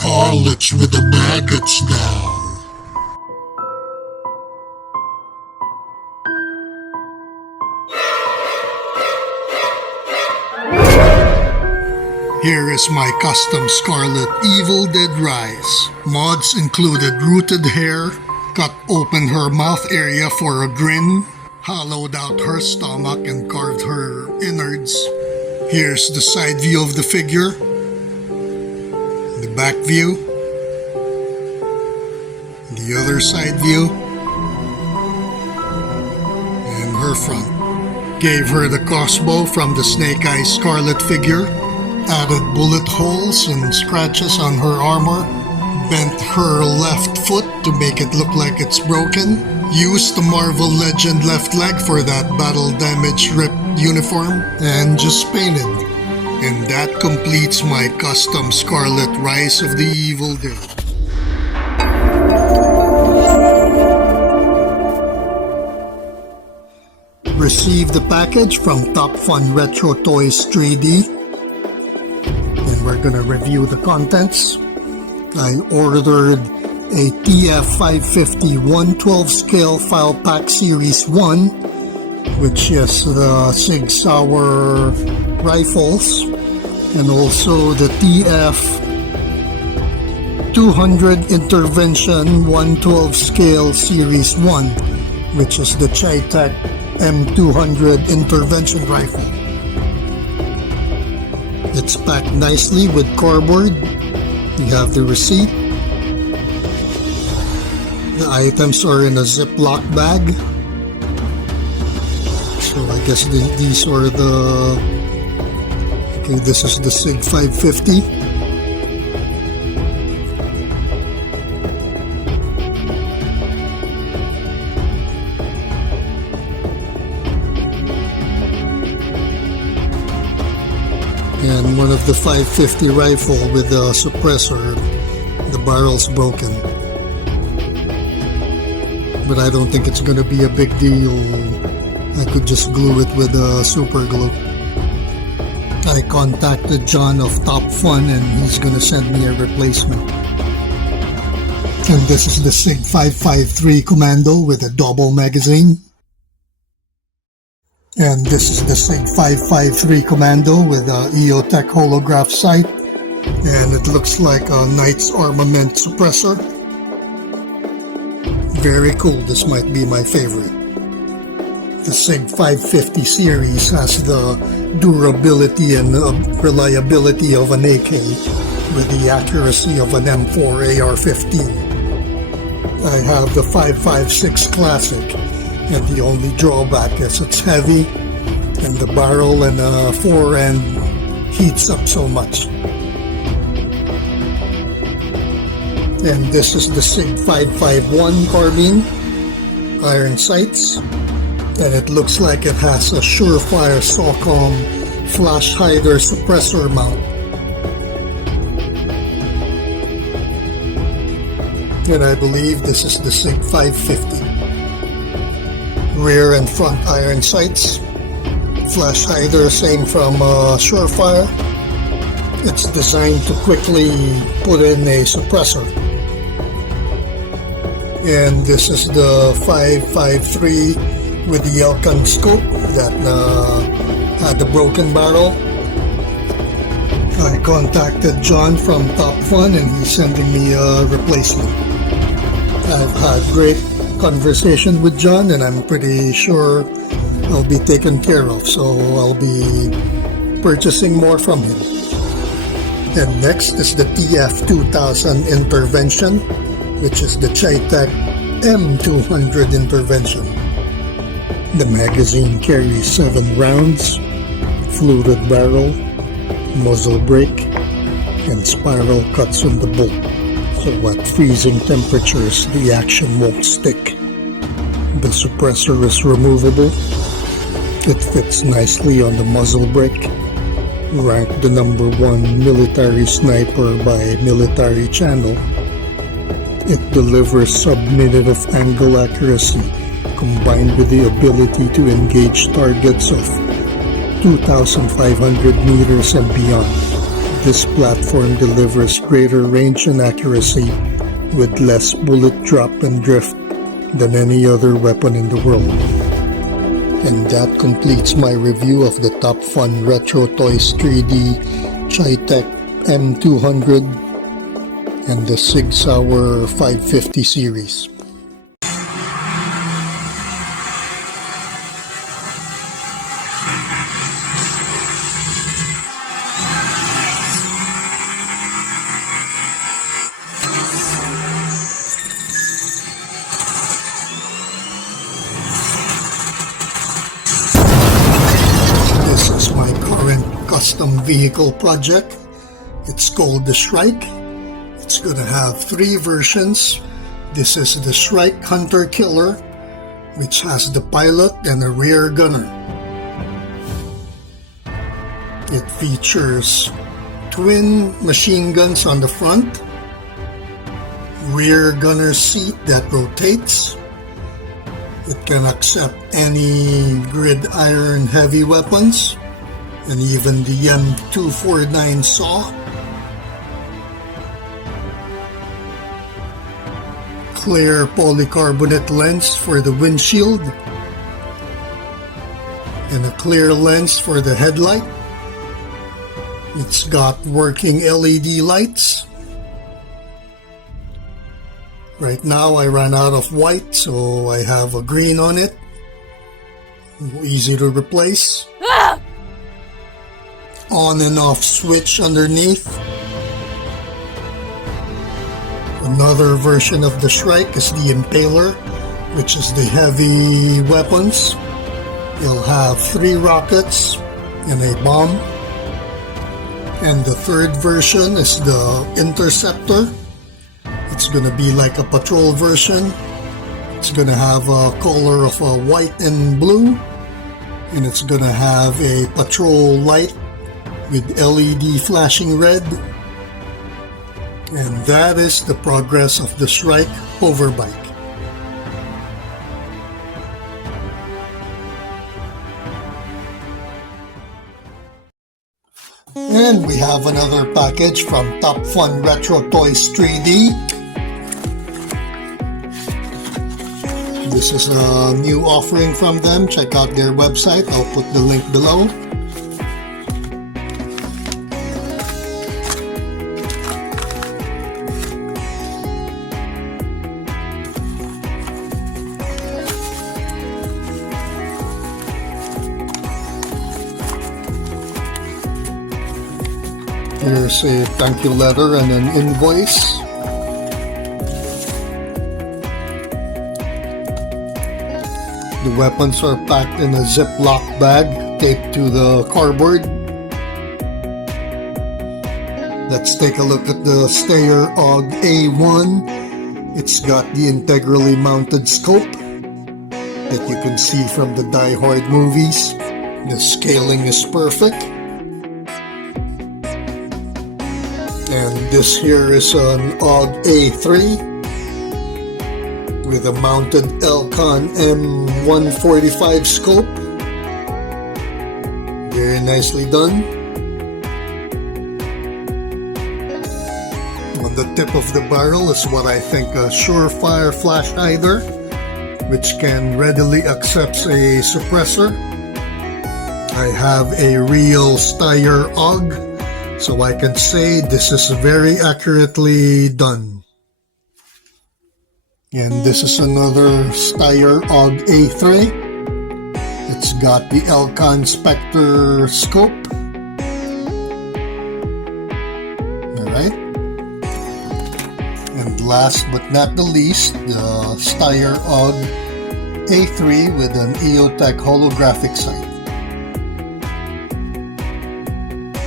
Scarlet's with the maggots now. Here is my custom Scarlet Evil Dead Rise. Mods included rooted hair, cut open her mouth area for a grin, hollowed out her stomach and carved her innards. Here's the side view of the figure, the back view, the other side view, and her front. Gave her the crossbow from the Snake Eyes Scarlet figure, added bullet holes and scratches on her armor, bent her left foot to make it look like it's broken, used the Marvel Legend left leg for that battle damage ripped uniform, and just painted. And that completes my custom Scarlet Rise of the Evil Dead. Received the package from TopFun RetroToys 3D. And we're gonna review the contents. I ordered a TF550 112 scale file pack series 1, which is the Sig Sauer rifles, and also the TF200 intervention 112 scale series 1, which is the Chi-Tech M200 intervention rifle. It's packed nicely with cardboard. You have the receipt. The items are in a Ziploc bag. So I guess these are the... Okay, this is the Sig 550. And one of the 550 rifle with a suppressor. The barrel's broken. But I don't think it's gonna be a big deal. I could just glue it with super glue. I contacted John of TopFun and he's gonna send me a replacement. And this is the Sig 553 Commando with a double magazine. And this is the Sig 553 Commando with a EOTech holograph sight. And it looks like a Knight's Armament suppressor. Very cool, this might be my favorite. The Sig 550 series has the durability and reliability of an AK with the accuracy of an M4 AR-15. I have the 556 Classic, and the only drawback is it's heavy and the barrel and forend heats up so much. And this is the Sig 551 carbine, iron sights, and it looks like it has a Surefire SOCOM flash hider suppressor mount. And I believe this is the Sig 550. Rear and front iron sights, flash hider same from Surefire. It's designed to quickly put in a suppressor. And this is the 553 with the Elkan scope that had the broken barrel. I contacted John from TopFun and he's sending me a replacement. I've had great conversation with John and I'm pretty sure I'll be taken care of, so I'll be purchasing more from him. And next is the TF2000 intervention, which is the Chi-Tech M200 intervention. The magazine carries 7 rounds, fluted barrel, muzzle brake, and spiral cuts on the bolt, so at freezing temperatures the action won't stick. The suppressor is removable. It fits nicely on the muzzle brake. Ranked the #1 military sniper by Military Channel. It delivers sub-minute of angle accuracy combined with the ability to engage targets of 2,500 meters and beyond. This platform delivers greater range and accuracy with less bullet drop and drift than any other weapon in the world. And that completes my review of the TopFun RetroToys 3D Chi-Tech M200 and the Sig Sauer 550 series. This is my current custom vehicle project. It's called the Shrike. It's gonna have 3 versions. This is the Shrike Hunter Killer, which has the pilot and a rear gunner. It features twin machine guns on the front, rear gunner seat that rotates. It can accept any gridiron heavy weapons and even the M249 saw. Clear polycarbonate lens for the windshield and a clear lens for the headlight. It's got working LED lights. Right now I ran out of white, so I have a green on it. Easy to replace. On and off switch underneath. Another version of the Shrike is the Impaler, which is the heavy weapons. It'll have 3 rockets and a bomb. And the third version is the Interceptor. It's gonna be like a patrol version. It's gonna have a color of white and blue, and it's gonna have a patrol light with LED flashing red. And that is the progress of the Shrike Hover Bike. And we have another package from TopFun RetroToys 3D. This is a new offering from them. Check out their website. I'll put the link below. Here's a thank you letter and an invoice. The weapons are packed in a Ziploc bag taped to the cardboard. Let's take a look at the Steyr AUG A1. It's got the integrally mounted scope that you can see from the Die Hard movies. The scaling is perfect. And this here is an AUG A3 with a mounted Elcon M145 scope. Very nicely done. On the tip of the barrel is what I think a surefire flash hider, which can readily accept a suppressor. I have a real Steyr AUG, so I can say this is very accurately done. And this is another Steyr AUG A3. It's got the Elcon Spectre scope. Alright. And last but not the least, the Steyr AUG A3 with an EOTech holographic sight.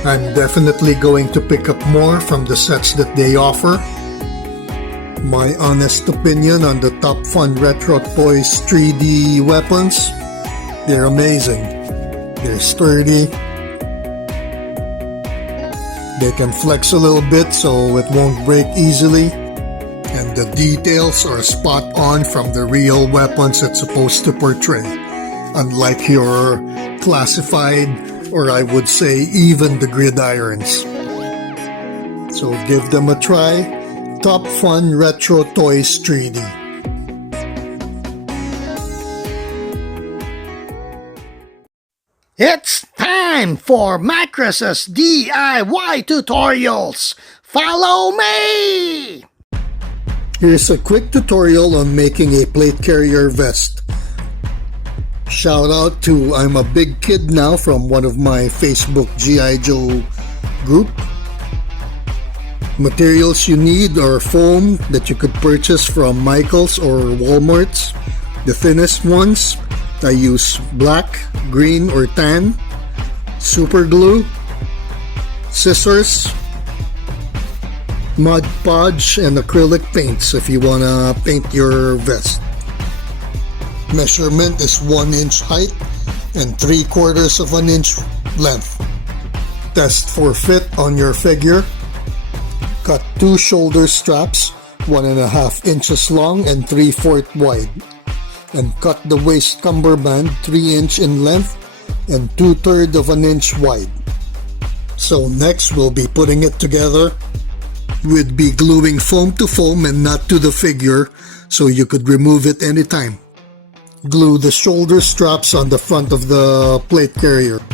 I'm definitely going to pick up more from the sets that they offer. My honest opinion on the TopFun RetroToys 3D weapons, they're amazing. They're sturdy. They can flex a little bit so it won't break easily. And the details are spot on from the real weapons it's supposed to portray. Unlike your classified, or I would say even the gridirons. So give them a try. TopFun RetroToys 3D. It's time for Macros's DIY tutorials. Follow me! Here's a quick tutorial on making a plate carrier vest. Shout out to I'm a Big Kid Now from one of my Facebook G.I. Joe group. Materials you need are foam that you could purchase from Michaels or Walmart's. The thinnest ones, I use black, green, or tan. Super glue, scissors, Mod Podge, and acrylic paints if you wanna paint your vest. Measurement is 1 inch height and 3/4 of an inch length. Test for fit on your figure. Cut 2 shoulder straps 1.5 inches long and 3/4 wide, and cut the waist cummerbund 3 inch in length and 2/3 of an inch wide. So next we'll be putting it together. We'd be gluing foam to foam and not to the figure, so you could remove it anytime. Glue the shoulder straps on the front of the plate carrier.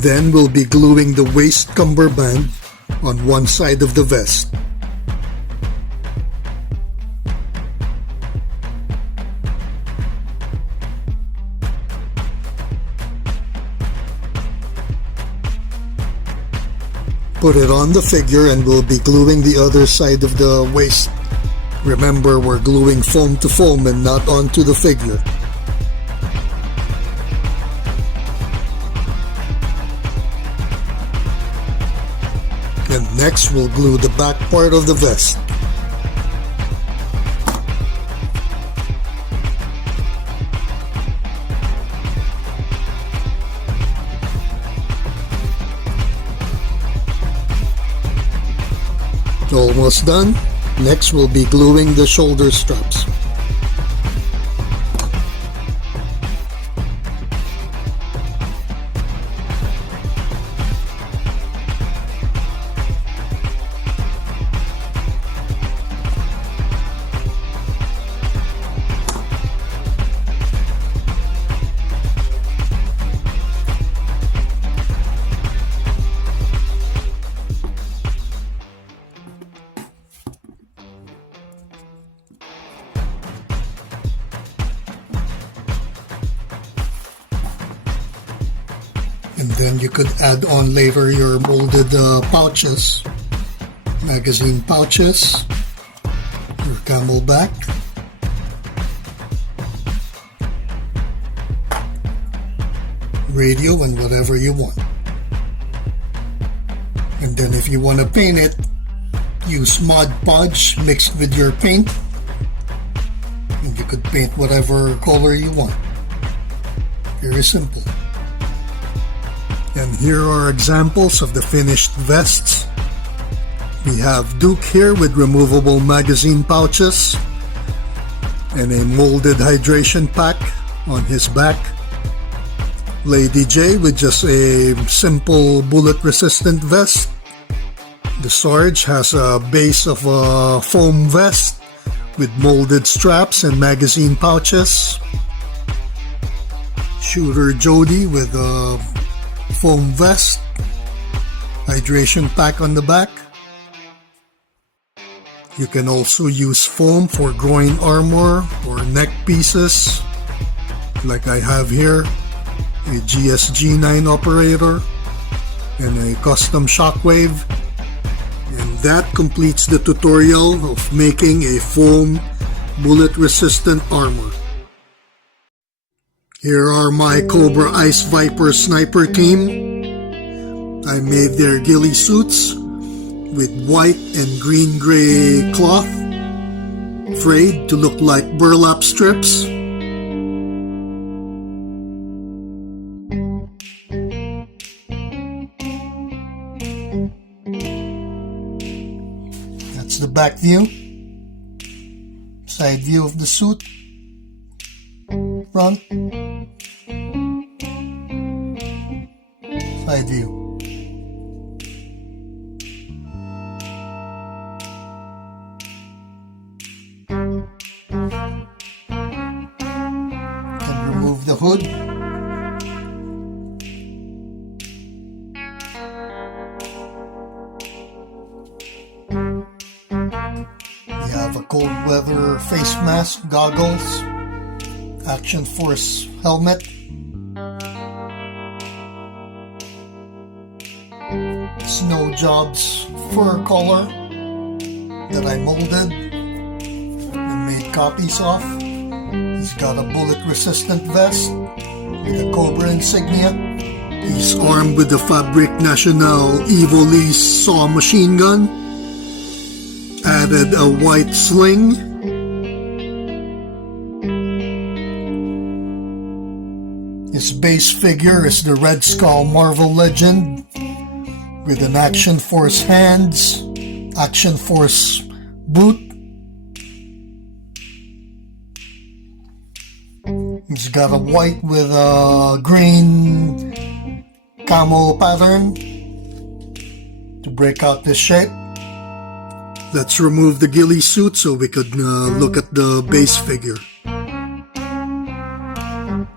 Then we'll be gluing the waist cummerbund on one side of the vest. Put it on the figure and we'll be gluing the other side of the waist. Remember, we're gluing foam to foam and not onto the figure. And next we'll glue the back part of the vest. Almost done. Next we'll be gluing the shoulder straps. And then you could add on later your molded pouches, magazine pouches, your camel back, radio, and whatever you want. And then if you want to paint it, use Mod Podge mixed with your paint, and you could paint whatever color you want. Very simple. And here are examples of the finished vests. We have Duke here with removable magazine pouches and a molded hydration pack on his back. Lady J with just a simple bullet resistant vest. The Sarge has a base of a foam vest with molded straps and magazine pouches. Shooter Jody with a foam vest, hydration pack on the back. You can also use foam for groin armor or neck pieces, like I have here, a GSG9 operator and a custom shockwave. And that completes the tutorial of making a foam bullet resistant armor. Here are my Cobra ICE Viper sniper team. I made their ghillie suits with white and green-gray cloth, frayed to look like burlap strips. That's the back view. Side view of the suit. Front. Side view. Can remove the hood. We have a cold weather face mask, goggles, Action Force helmet, Snow Jobs fur collar that I molded and made copies of. He's got a bullet resistant vest with a Cobra insignia. He's armed with the Fabrique Nationale Evolis saw machine gun. Added a white sling. His base figure is the Red Skull Marvel Legend with an Action Force hands, Action Force boot. He's got a white with a green camo pattern to break out this shape. Let's remove the ghillie suit so we could look at the base figure.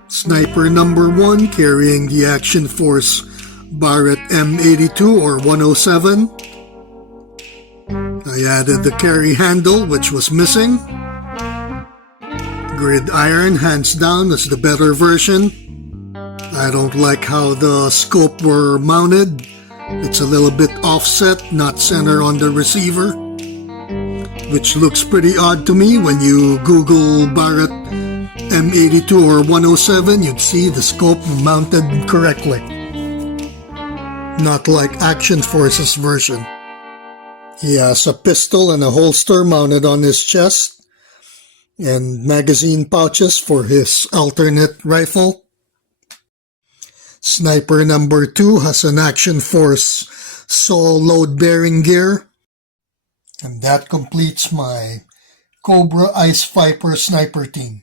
Sniper number 1 carrying the Action Force Barrett M82 or 107. I added the carry handle, which was missing. Grid iron, hands down, is the better version. I don't like how the scope were mounted. It's a little bit offset, not center on the receiver, which looks pretty odd to me. When you Google Barrett M82 or 107, you'd see the scope mounted correctly. Not like Action Force's version. He has a pistol and a holster mounted on his chest, and magazine pouches for his alternate rifle. Sniper number 2 has an Action Force saw load-bearing gear. And that completes my Cobra ICE Viper sniper team.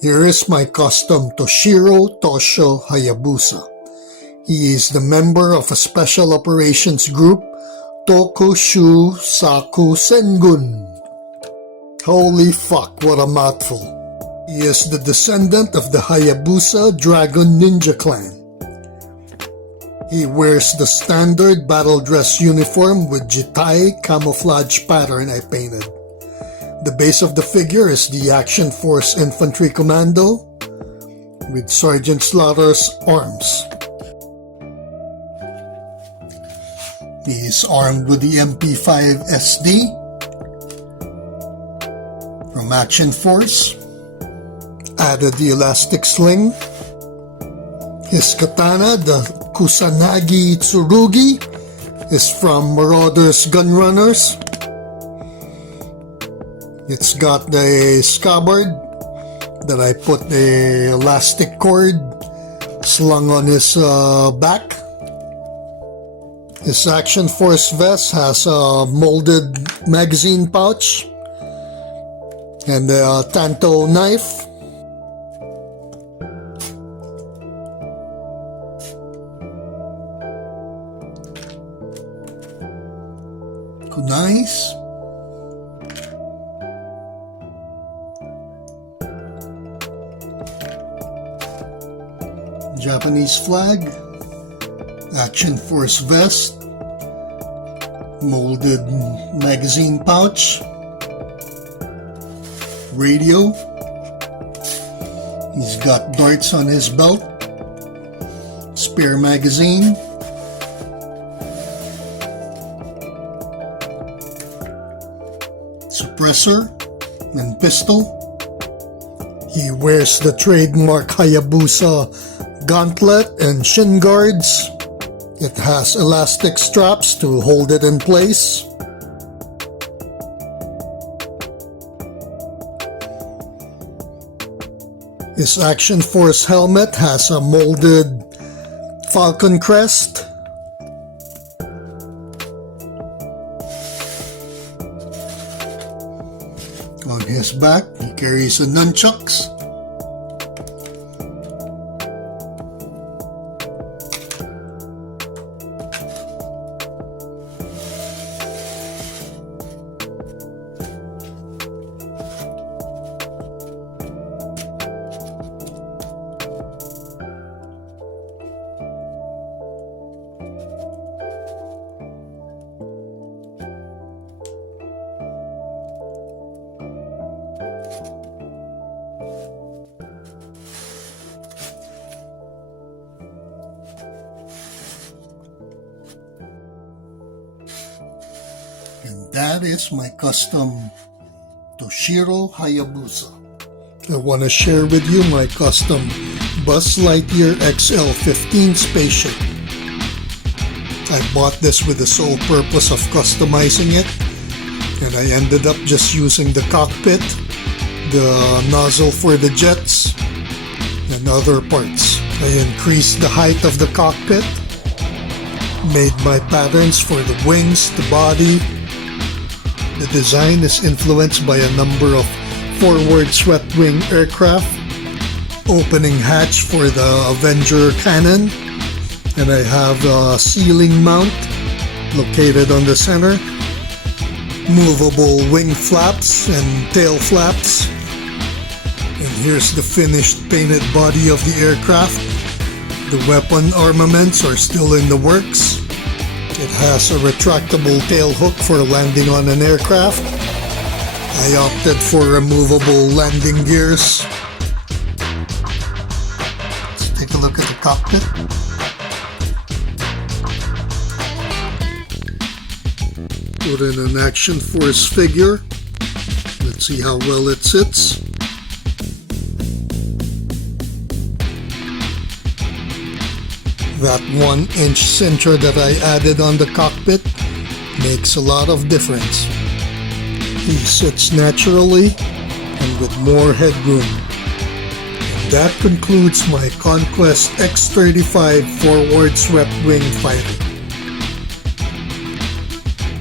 Here is my custom Toshiro Tosho Hayabusa. He is the member of a special operations group, Tokushu Saku Sengun. Holy fuck, what a mouthful. He is the descendant of the Hyabusa Dragon Ninja Clan. He wears the standard battle dress uniform with Jitai camouflage pattern I painted. The base of the figure is the Action Force Infantry Commando with Sergeant Slaughter's arms. He is armed with the MP5 SD from Action Force. Added the elastic sling. His katana, the Kusanagi Tsurugi, is from Marauders Gunrunners. It's got the scabbard that I put a elastic cord slung on his back. His Action Force vest has a molded magazine pouch and a tanto knife. Nice. Japanese flag, Action Force vest, molded magazine pouch, radio. He's got darts on his belt, spare magazine, suppressor and pistol. He wears the trademark Hyabusa gauntlet and shin guards. It has elastic straps to hold it in place. This Action Force helmet has a molded falcon crest. On his back, he carries a nunchucks. And that is my custom Toshiro Hayabusa. I want to share with you my custom Buzz Lightyear XL15 spaceship. I bought this with the sole purpose of customizing it, and I ended up just using the cockpit, the nozzle for the jets, and other parts. I increased the height of the cockpit, made my patterns for the wings, the body. The design is influenced by a number of forward swept wing aircraft, opening hatch for the Avenger cannon, and I have a ceiling mount located on the center, movable wing flaps and tail flaps, and here's the finished painted body of the aircraft. The weapon armaments are still in the works. It has a retractable tail hook for landing on an aircraft. I opted for removable landing gears. Let's take a look at the cockpit. Put in an Action Force figure. Let's see how well it sits. That 1-inch cincher that I added on the cockpit makes a lot of difference. He sits naturally and with more headroom. And that concludes my Conquest X-35 forward swept wing fighter.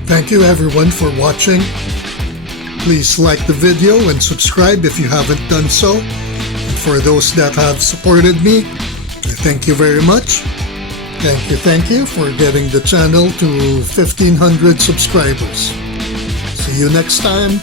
Thank you everyone for watching. Please like the video and subscribe if you haven't done so. And for those that have supported me, I thank you very much. Thank you for getting the channel to 1,500 subscribers. See you next time.